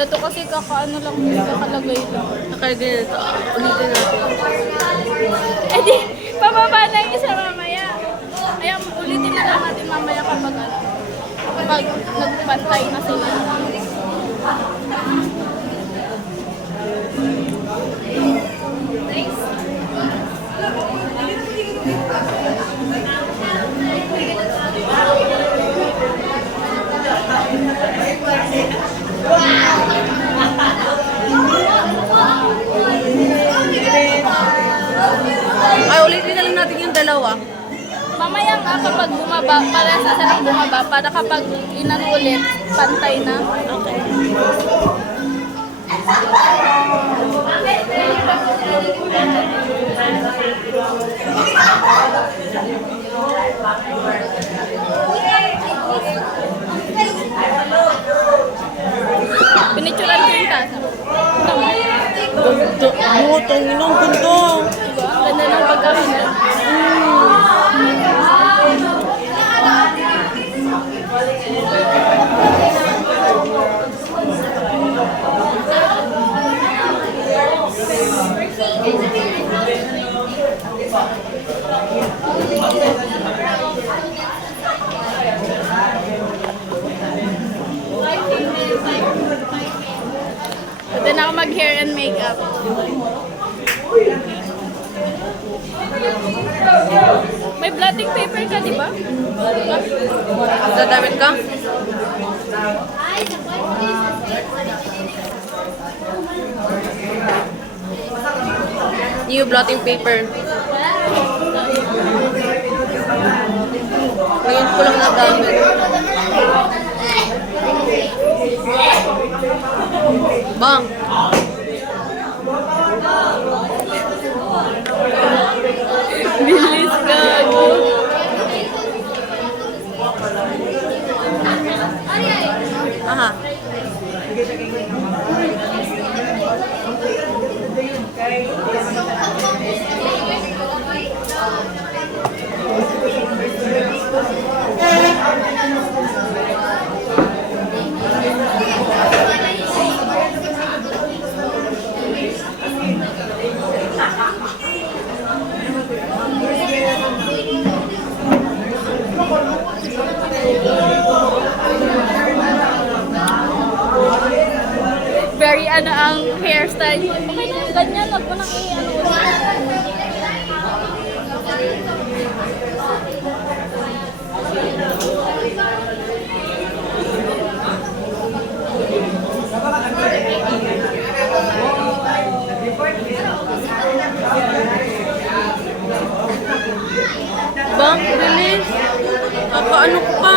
Ito kasi kakaano lang, kakalagay lang. Nakalagay na ito. Ulitin natin. Eh di, pababa na yung isa mamaya. Kaya ulitin na lang natin mamaya kapag ano, kapag nagpantay na sila. Thanks. Ay, ulitin na lang natin yung dalawa. Mamaya nga kapag bumaba, para sa sarang bumaba, para kapag inan ulit, pantay na. Okay. Pinicturan ko yung tasa. Ganda. Butong inong ganda. Diba? Ang ganda ng pagkakita. Pwede na ako mag-hair and makeup. May blotting paper ka, di ba? Dadamit ka? New blotting paper. Ngayon ko lang nagamit. Bang! Bilis ka. Aha. Very ano ang hairstyle. Okay na, ganyan. Huwag mo nang i-ano ulit. Bang, bilis. Paano ko pa?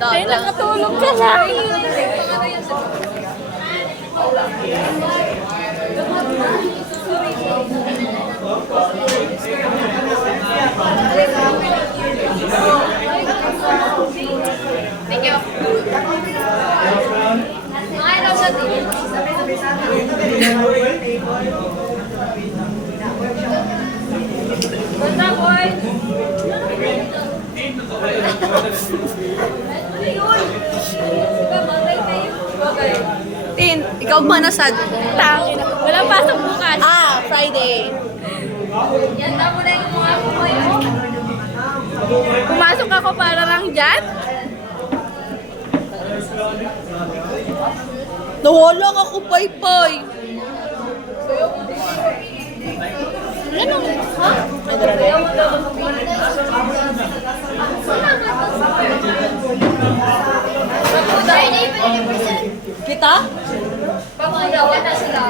Ay, nakatulog ka lang. Thank you. Mga ito sa Basta, boy! Tin, ikaw manasad. Tangin. Walang pasok bukas. Ah, Friday. Yan na mo na yung mga kumoy mo. Pumasok ako para lang dyan. Nawalang ako, pay-pay. Ano? Kita? Pagkagawa na sila.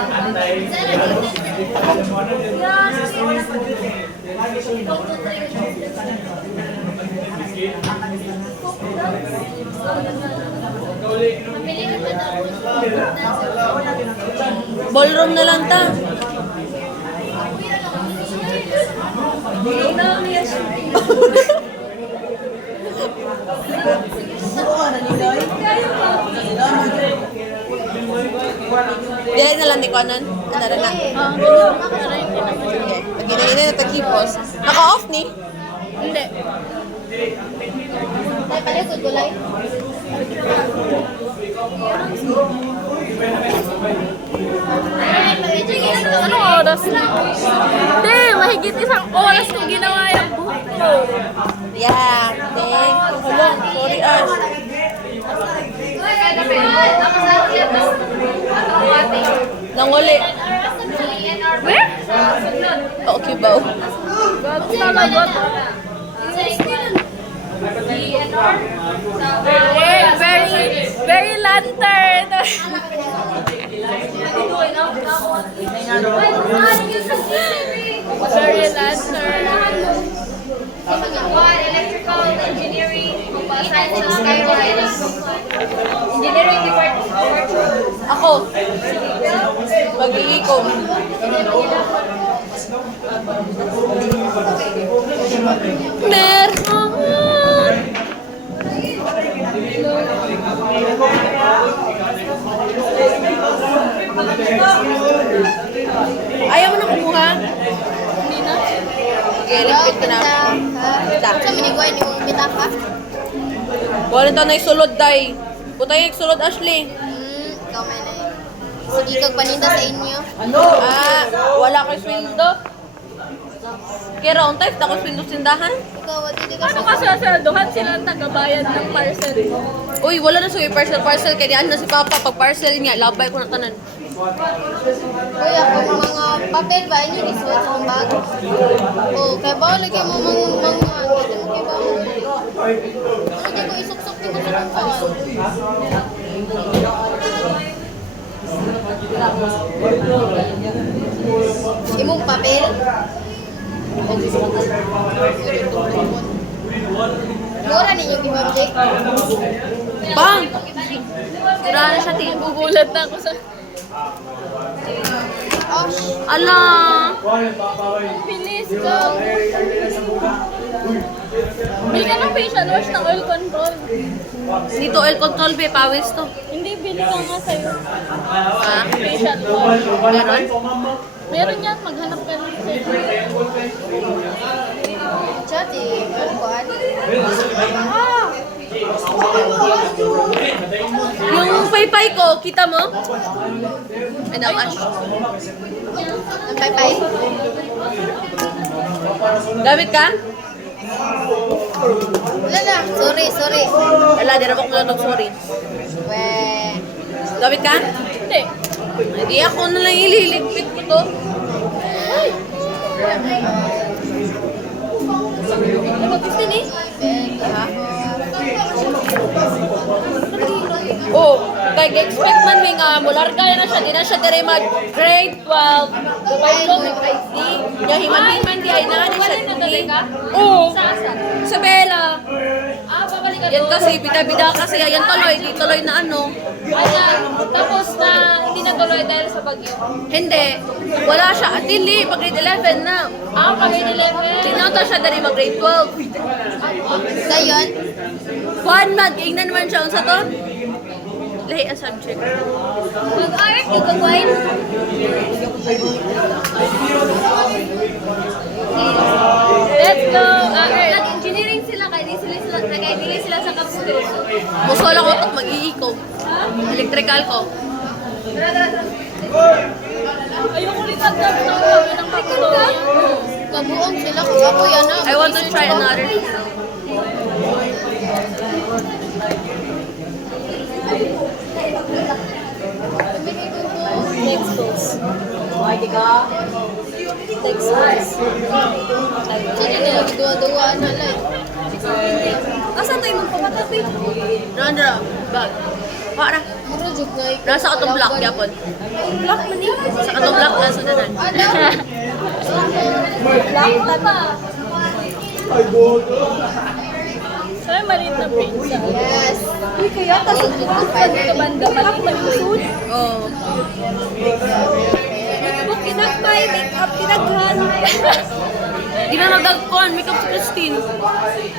Ballroom na lang ta. Dili na lang ni Konan. Andara na. Okay. Lagi na yun na pag-kipos. Naka-off ni? Hindi. Ay, palikod ko lang. Anong oras na? Hindi, mahigit isang oras kung ginawa yung buhok ko. Yeah. Thank you. Hala, sorry Ash. Nanguli. Where? Okay ba? Ba't talaga to? Very lantern. Very lantern. Electrical engineering, science and skywriting. Engineering department. Ako. Mag-iikom. Meron. Ayaw mo na kumuha? Hindi na. Okay, lipit ko na. Sa minigway ni mong bita ka? Wala ito na isulod, day. Puta yung isulod, Ashley. Ikaw may na yun. Sige kag paninda sa inyo. Ah, wala ko sweldo. Kaya round type, ako sweldo sindahan. Ikaw, hindi ka Ano ka sasalduhan sila ang tagabayad ng parcel mo? Uy, wala na sa parcel. Kaya diyan na si Papa. Pag parcel niya, labay ko na tanan. Kuya, kung mga papel ba, inyo isuot sa bag? O, kaya ba, lagyan mo mga hindi mo kaya ba? Hindi ko isuksok ko sa kapal. Imong papel? Mura ninyo gimabjek? Bang! Sira na siya, tin. Gugulat na ako sa... Oh, Ala! Bilis ka. Bili ka ng facial wash ng oil control. Dito oil control, be. Pawis to. Hindi, bili ka nga sa'yo. Ah, Facial wash. meron? Meron yan, maghanap ka lang sa'yo. chat eh. Buwan. Yung paypay ko, kita mo? Ano, Ash? Ang pay-pay. Gamit ka? Wala na. Sorry. Wala, di naman ko na sorry. Weh. Gamit ka? Hindi. Hindi ako na lang ililigpit ko to. Ano gusto ni? Oh, kay expect man may nga mularga na siya, di na siya dire mag grade 12. Baylo may ID. Ya himan di ay na siya di. Oh, sa Bella. Babalik ka Yan kasi bida-bida kasi yan tuloy, di tuloy na ano. Ayan, tapos na hindi natuloy dahil sa bagyo. Hindi. Wala siya. At dili, pag grade 11 na. Pag-grade 11. Tinota siya dari mag grade 12. Dayon. One month, ingnan naman siya. Unsa to? Lahi ang subject. Mag-art, ikaw wine. Let's go! Nag-engineering sila, kaya di sila sa campus. Musol ako ito, mag-iiko. Electrical ko. Ayoko rin at-tap ng kami ng kakaloya. Kabuang sila, kung ako yan na. I want to try another. Next post. Sige na, dua-dua na lang. Asa tayo mong pamatapi? Randra, bag. Para. Muro jud ngay. Nasa katong block, yapon. Block man ni. Sa katong block, nasa danan. Ano? Block na ba? Sa'yo maliit na pizza. Yes. Uy, kaya tapos dito banda, maliit na food. Oo. Book kinakbay, make up, kinaghan. Di na nagagkuhan, make up si Christine.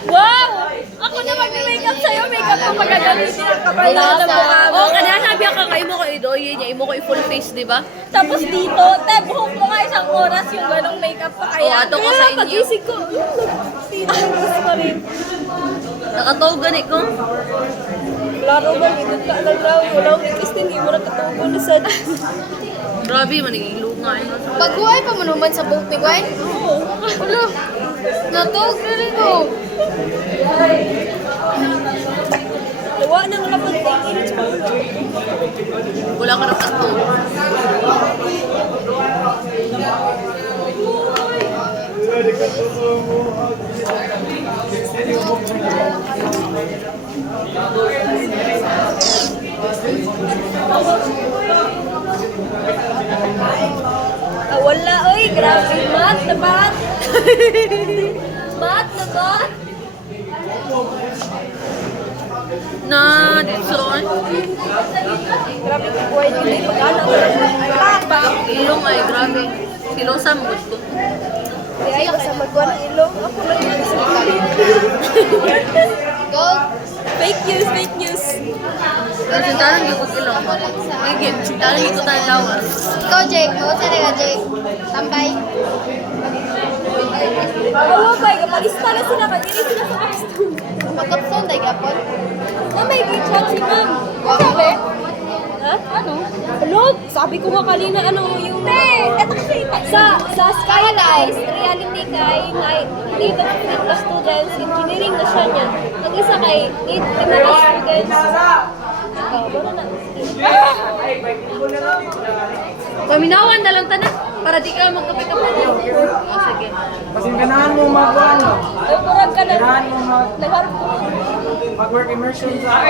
Wow! Ako na mag-make up sa'yo, make up ang magagamitin ang kapal na alam mo ka. Oo, kaya sabi ako kayo mo ko ido, yun niya, imo ko i-full face, di ba? Tapos dito, buhok mo nga isang oras yung ganong makeup pa kaya. Oo, ato ko sa inyo. Pag-isig ko, tinapos ko rin. Nakatawag gani ko. Laro ba, gidot ka lang raw. Wala akong ikistin, hindi mo nakatawa na sa... Grabe, manigilo nga. Paghuay pa mo naman sa buhok ni Gwen? Oo. Ano? Natog na rin ko. Lawa nang lapad na init pa. Wala ka rapat to. Wala, oy, grabe. Mat na mat. Mat na mat. Na, dito. Grabe ko buhay nyo. Hindi pag-anak. Papa. Ilong ay, grabe. Silosa mo gusto. Kaya ayaw sa magwa ng ilong. Ako lang yung salita. Go. Fake news, fake news. Pero sintaran yung kong ilong. Sige, sintaran yung ko tayo lawas. Ikaw, Jake. Huwag sa nga, Jake. Tambay. Oo, bay. Kapalista na sila. Kadiri sila sa costume. Magkapson, tayo gapon. Na may gitchat si ma'am. Sabi? Ha? Ano? Look, sabi ko nga kanina, ano yung... Eto kasi, sa Skylights, reality kay need of the students, engineering na siya niya. Nag-isa kay need of the students. Oh, wala na. Paminawan na lang tanan. Para di ka magkapit-kapit. Oh, sige. Kasing ganahan mo mag-ano, Ay, kurag ka na. ganahan mo Nagharap ko. mag-work immersion sa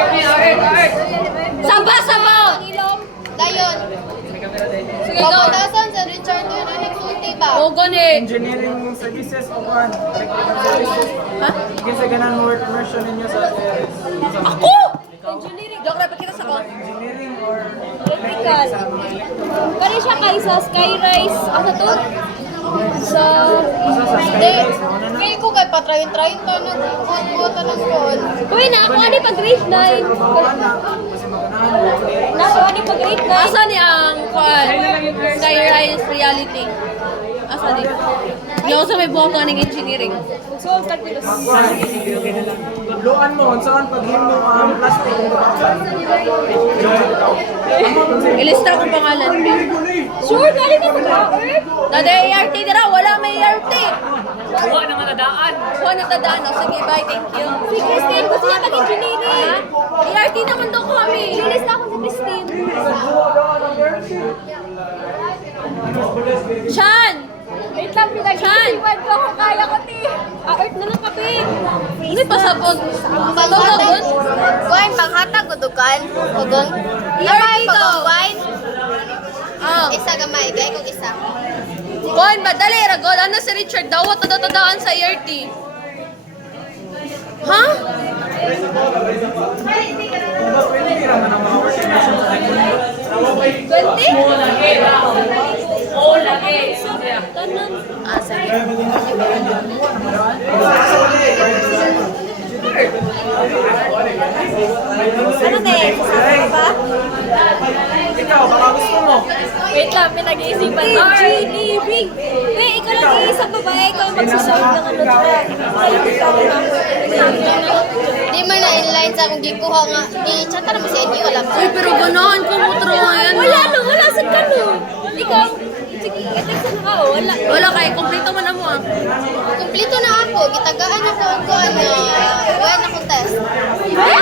Saba! Dayon. Sige, go. Pagkatasan sa Richard yun, ano nagsulti ba? Oo, gani. engineering services o kuhan. Electrical services. Ha? Sige sa ganahan mo work immersion ninyo sa Ako! Engineering. Dok, dapat kita sa ko. engineering or Electrical. Kani siya kay sa Skyrise. Ano to? Sa... Hindi. Kaya ko kay patrayin-trayin to, nag-kuot-kuotan ng kuot. Uy, na ako ani pag grade 9. trabahoan na. Kasi maganahan mo. Na ako ani pag grade 9. Asa ni ang kuan? Skyrise reality. Asa di? Di ako sa may buhok ng engineering. So, tagpilos. Luan mo, saan paghimo ang plastic ng Ilista ko pangalan. Sure, galing ka sa Earth. Nada ART dira, wala may ART. Wala na matadaan. Wala na tadaan. Oh, sige, bye, thank you. Si Christine, gusto niya mag-engineering. ART naman daw kami. Linis na ako si Christine. Chan! Wait lang, pinag-isipan ko kung kaya ko, ti. Earth na lang kape. Hindi pa sabon. Panghatag. Wine, panghatag ko dukan. Kugong. Lamay, pag-wine. Ah. Isa gamay, gaya kong isa. Kuan ba? Dali, ragod. Ano si Richard? Dawat na tadaan sa ART. Ha? Pwede ka naman ang mga work immersion sa 20? Oo, lagi. Tanan. Ah, sige. Ano, te? Sasama ka ba? Ikaw, baka gusto mo. Wait lang, pinag-iisipan ko. Engineering. Wait, ikaw lang iisang babae. Ikaw ang magsusunod ng ano dyan. Di man na inline sa akong gikuha nga. I-chat na mo si Eddie, wala pa. Uy, pero ganahan ko mo yan. Wala, no. Wala, saan ka, no? Ikaw, sige, i-text mo ka, oh. Wala. Wala kay, kompleto man na mo ah. Kumplito na ako. Gitagaan ako ang kuhan nga. Wala akong test. Ha?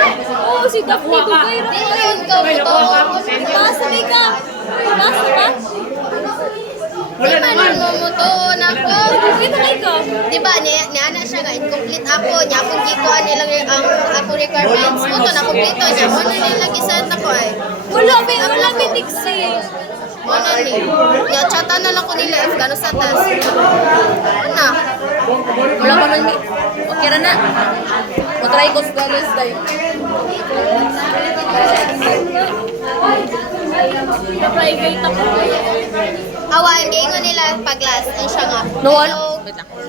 Oo, si Daphne ko kayo. Di yun, ikaw mo to. Taas na ka. Taas na ka? Di ba nung mamutuon ako? Ito na ikaw. Di ba, niya siya nga, incomplete ako. Niya akong gikuan nilang ang ako requirements mo. Ito, nakomplito niya. Muna nilang gisend ako eh. Wala may tiksi. Muna ni. Niya, chatan na lang ko nila if gano'n sa test. Ano? Wala pa man, okay ra na. Matry ko sa Dallas tayo. Private ako. Awan, gaingon nila pag last. Ay siya nga. Noon?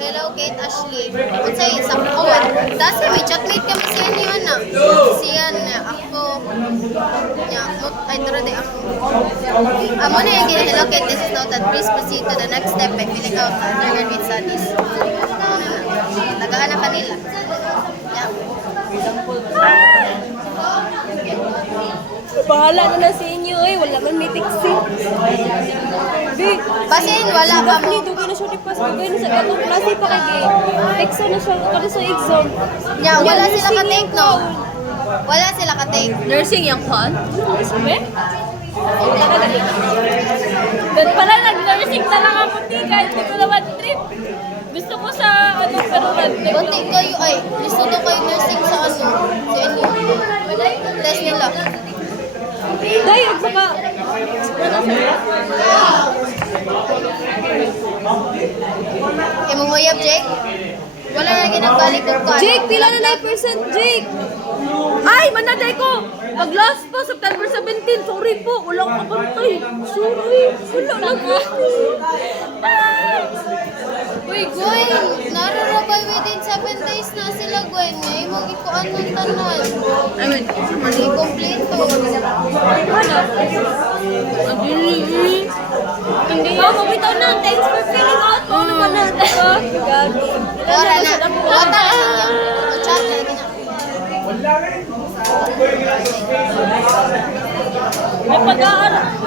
Hello, Kate Ashley. Kung sa'yo, sa awan. Dasi, may chatmate ka mo siya niyo na. Siya na, ako. Niya, ay, tara di ako. Amo na yung gina, hello, Kate, this is noted. Please proceed to the next step by filling out the undergraduate studies. Tagaan na kanila. Yeah. Bahala na lang sa inyo eh. Wala man may tiksi. Di. Basin, wala pa mo. Dugay na siya di pas. Dugay na sa katong klase pa kay teksa na siya kada sa exam. Yeah, wala Yan, sila nursing ka-take, yung no? call. Wala sila ka-take. Nursing yung kwan? Sabi? Doon pala nag-nursing na lang ako di kahit di ko naman trip. Gusto ko sa ano pero Buti kayo, ay, gusto daw kayo nursing sa ano? Sa inyo. Test nila. Dahil saka Imong uyab, Jake? Wala na ginagaling ko ka. Jake, pila na 9%, Jake? Ay, manaday ko! Pag last po, September 17, sorry po, walang kapantay. Sorry, wala lang ako. Uy, Gwen, nararabay within 7 days na sila, Gwen. Ngayon, mong ikuan ng tanan. I mean, Hindi kompleto. Hindi ako mabitaw na. Thanks for filling out. Ano naman na? Gagi. Wala na. Wala na siya. Chat na gina. May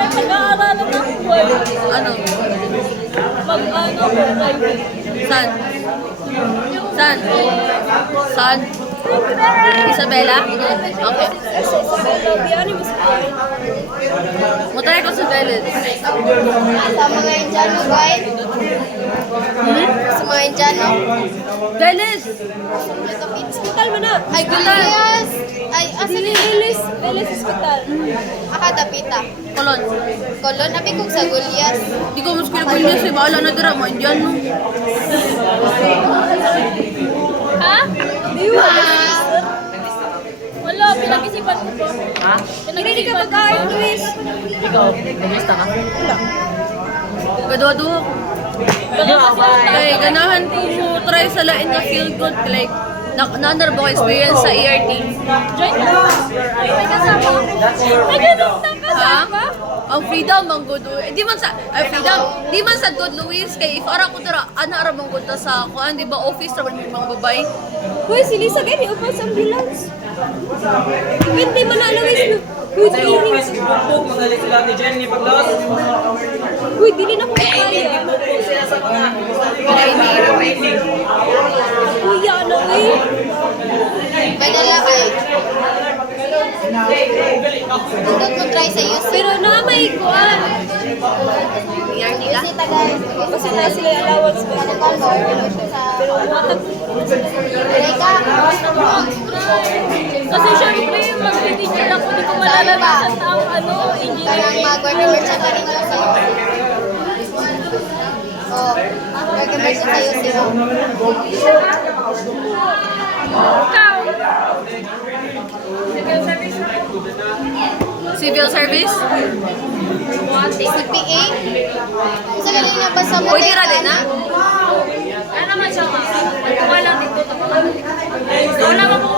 pag-aaralan ako. Boy. ano? Mag-ano ko, private. San? San? San? Isabela? Okay. Biyari mo sa akin. Matry ko sa Dallas. Sa mga Indiano, Gwen. Sa mga Indiano. Dallas! Hospital mo na. Ay, Golias. Ay, asa ni Velis Hospital. Akadapita. Kolon. Kolon, abi kong sa Golias. Di ko mas kinagulya siya. Bahala na dira. Mga Indian, no? Ha? Di ba? Wala, pinag-isipan ko po. Ha? Hindi ka mag-art, Luis. Ikaw, kumista ka? Wala. Gado-ado. Kay ganahan ko mo try sa lain nga field good. Like, naandar ba ko experience sa ERT? Join ka. May kasama. May ganun na Ha? kasama. Ang freedom ang good. Di man sa freedom. Di man sa good Luis kay if ara ko dira ana ara bang good ta sa kuan di ba office ra man may mga babay. Hoy, si Lisa gani upo sa ambulance. Depende man na Luis. Uy, training. Pugpug, magaling sila ni Jenny paglawas. Uy, dili na ko kaya. Uy, ano eh. Badala ay. Hindi mo try sa UC. Pero na may kuan. Visita, guys. Kasi na sila yung allowance ko. Pero matag. Reka. Kasi syempre, mag-teacher ako, di ko malalaman sa taong ano, engineering. Kanang mag-work immersion ka rin sa UC. Oh, work immersion sa UC. Ikaw. Civil service? CPA? Sa galing na ba sa mo? Pwede ra din na. Ano naman siya ka? Wala dito. Wala ka po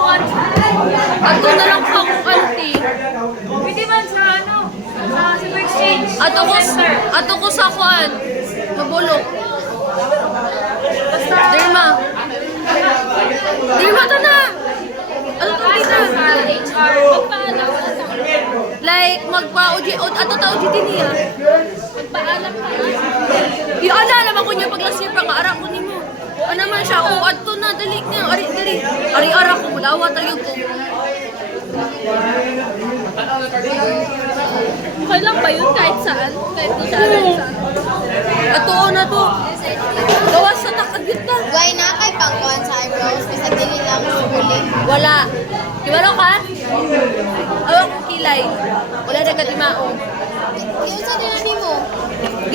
Ato na lang pa akong auntie. Pwede ba sa ano? Sa Cebu Exchange? Ato ko sa kuan. Mabulok. Dirma. Dirma ta na. Ano to dito? HR. Magpaalam ka na. Like magpa-OJ ato ta OJT niya. Magpaalam ka na. Iala naman ko niya pag last year pa nga ara ko nimo. Ano man siya, ato na dali niya. Ari ara ko mulawa tayo ko. Okay lang ba yun kahit saan? Kahit kung saan? Ato na to. Gawas sa nakagyut ka. Guay na kay pangkuhan sa eyebrows. Bisag dili lang suguling. Wala. Kiwalo ka? Awak kilay. Wala na katimao. Iusa din na mo.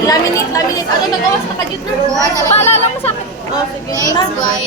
Laminate. Ano nagawas nakagyut na? Kuha na lang. Paalala mo sa akin. Oh, sige. Next, guay.